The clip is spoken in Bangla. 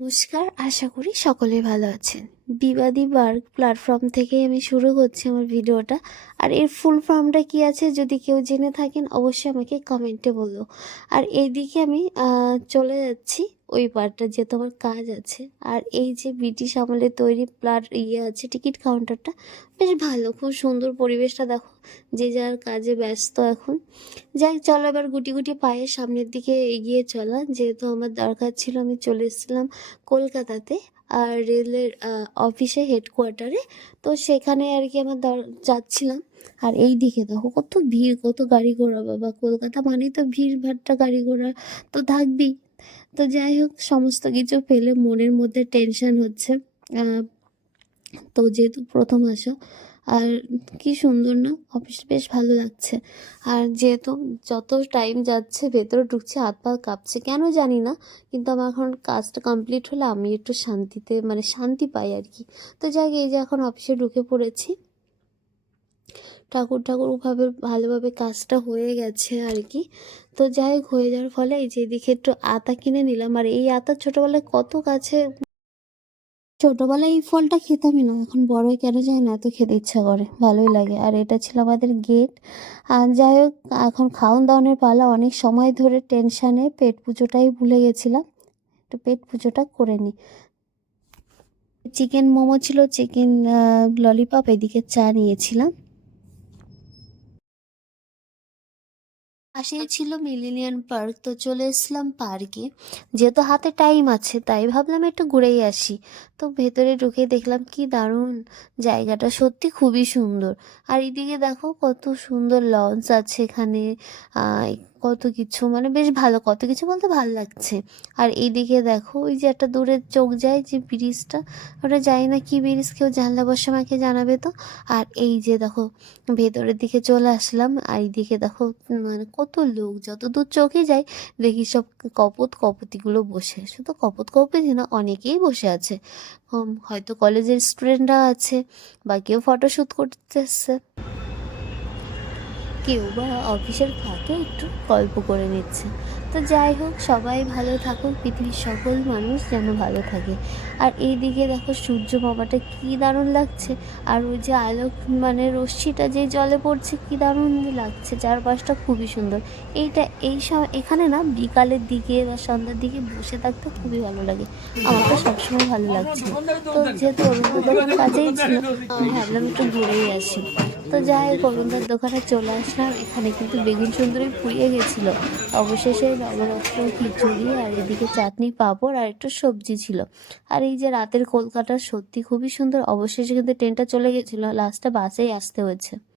নমস্কার, আশা করি সকলে ভালো আছেন। বিবাদী বার্গ প্ল্যাটফর্ম থেকে আমি শুরু করছি আমার ভিডিওটা। আর এর ফুল ফর্মটা কি আছে যদি কেউ জেনে থাকেন, অবশ্যই আমাকে কমেন্টে বলল আর এইদিকে আমি চলে যাচ্ছি। ওই পার্টটা যেহেতু আমার কাজ আছে। আর এই যে ব্রিটিশ আমলে তৈরি প্লাট ইয়ে আছে, টিকিট কাউন্টারটা বেশ ভালো, খুব সুন্দর পরিবেশটা দেখো, যে যার কাজে ব্যস্ত এখন। যাই চলো এবার গুটি গুটি পায়ে সামনের দিকে এগিয়ে চলা। যেহেতু আমার দরকার ছিল, আমি চলে এসেছিলাম কলকাতাতে, আর রেলের অফিসে হেডকোয়ার্টারে তো সেখানে আর কি আমার যাচ্ছিলাম। আর এই দিকে দেখো, কত ভিড়, কত গাড়ি ঘোড়া, বাবা, কলকাতা মানেই তো ভিড় ভাট্টা গাড়ি ঘোড়া তো থাকবেই। তো যাই হোক, সমস্ত কিছু ফেলে মনের মধ্যে টেনশন হচ্ছে। তো যেহেতু প্রথম আসা, আর কি সুন্দর না অফিস বেশ ভালো লাগছে। আর যেহেতু যত টাইম যাচ্ছে, ভেতরে ঢুকছে, হাত পা কাঁপছে, কেন জানি না, কিন্তু আমার এখন কাজটা কমপ্লিট হলে আমি একটু শান্তিতে মানে শান্তি পাই আর কি। তো যাই এই যে এখন অফিসে ঢুকে পড়েছি। ঠাকুর ঠাকুর ভাবে, ভালোভাবে কাজটা হয়ে গেছে আর কি তো যাই হোক হয়ে যাওয়ার ফলে এই যে এদিকে একটু আতা কিনে নিলাম। আর এই আতা ছোটোবেলায় কত গাছে ছোটবেলায় এই ফলটা খেতামই না। এখন বড় কেন যায় না, এত খেতে ইচ্ছা করে। ভালোই লাগে। আর এটা ছিল আমাদের গেট আর যাই হোক এখন খাওন দাওয়ানের পালা অনেক সময় ধরে টেনশানে পেট পুজোটাই ভুলে গেছিলাম। একটু পেট পুজোটা করে নিই চিকেন মোমো ছিল চিকেন ললিপপ এদিকে চা নিয়েছিলাম। পাশেই ছিল মিলেনিয়াম পার্ক, তো চলে এসলাম পার্কে। যেহেতু হাতে টাইম আছে, তাই ভাবলাম একটু ঘুরেই আসি। তো ভেতরে ঢুকে দেখলাম, কি দারুণ জায়গাটা, সত্যি খুবই সুন্দর। আর এদিকে দেখো কত সুন্দর লঞ্চ আছে এখানে। কত কিছু মানে বেশ ভালো, কত কিছু বলতে ভালো লাগছে। আর এইদিকে দেখো, ওই যে একটা দূরে চোখ যায় যে ব্রিজটা, ওটা জানি না কি ব্রিজ, কেউ জানলে অবশ্যই আমাকে জানাবে তো। আর এই যে দেখো, ভেতরের দিকে চলে আসলাম, আর এইদিকে দেখো মানে কত লোক, যত দূর চোখে যায়, দেখি সব কপত কপতিগুলো বসে। শুধু কপত কপতি না, অনেকেই বসে আছে। হয়তো কলেজের স্টুডেন্টরা আছে, বা কেউ ফটোশ্যুট করতে এসছে কেউ বা অফিসের ফাঁকে একটু গল্প করে নিচ্ছে। তো যাই হোক, সবাই ভালো থাকুক, পৃথিবীর সকল মানুষ যেন ভালো থাকে। আর এই দিকে দেখো সূর্য মামাটা কী দারুণ লাগছে, আর ওই যে আলোক মানে রশ্মিটা যে জলে পড়ছে কী দারুণ লাগছে, চারপাশটা খুবই সুন্দর। এইটা এই সময় এখানে না বিকালের দিকে বা সন্ধ্যার দিকে বসে থাকতে খুবই ভালো লাগে। আমার তো সবসময় ভালো লাগছে। তো যেহেতু অরুণদার কাজেই ছিল, আমি ভাবলাম একটু ঘুরেই আসি। তো যাই হোক, অরুণদার দোকানে চলে আসলাম। এখানে কিন্তু বেগুন সুন্দরী ফুরিয়ে গেছিল। অবশেষে নবরত্ন খিচুড়ি আর এদিকে চাটনি পাঁপড় আর একটু সবজি ছিল। আর এই যে রাতের কলকাতা সত্যি খুবই সুন্দর, অবশেষে কিন্তু ট্রেনটা চলে গেছিল লাস্টে বাসেই আসতে হয়েছে।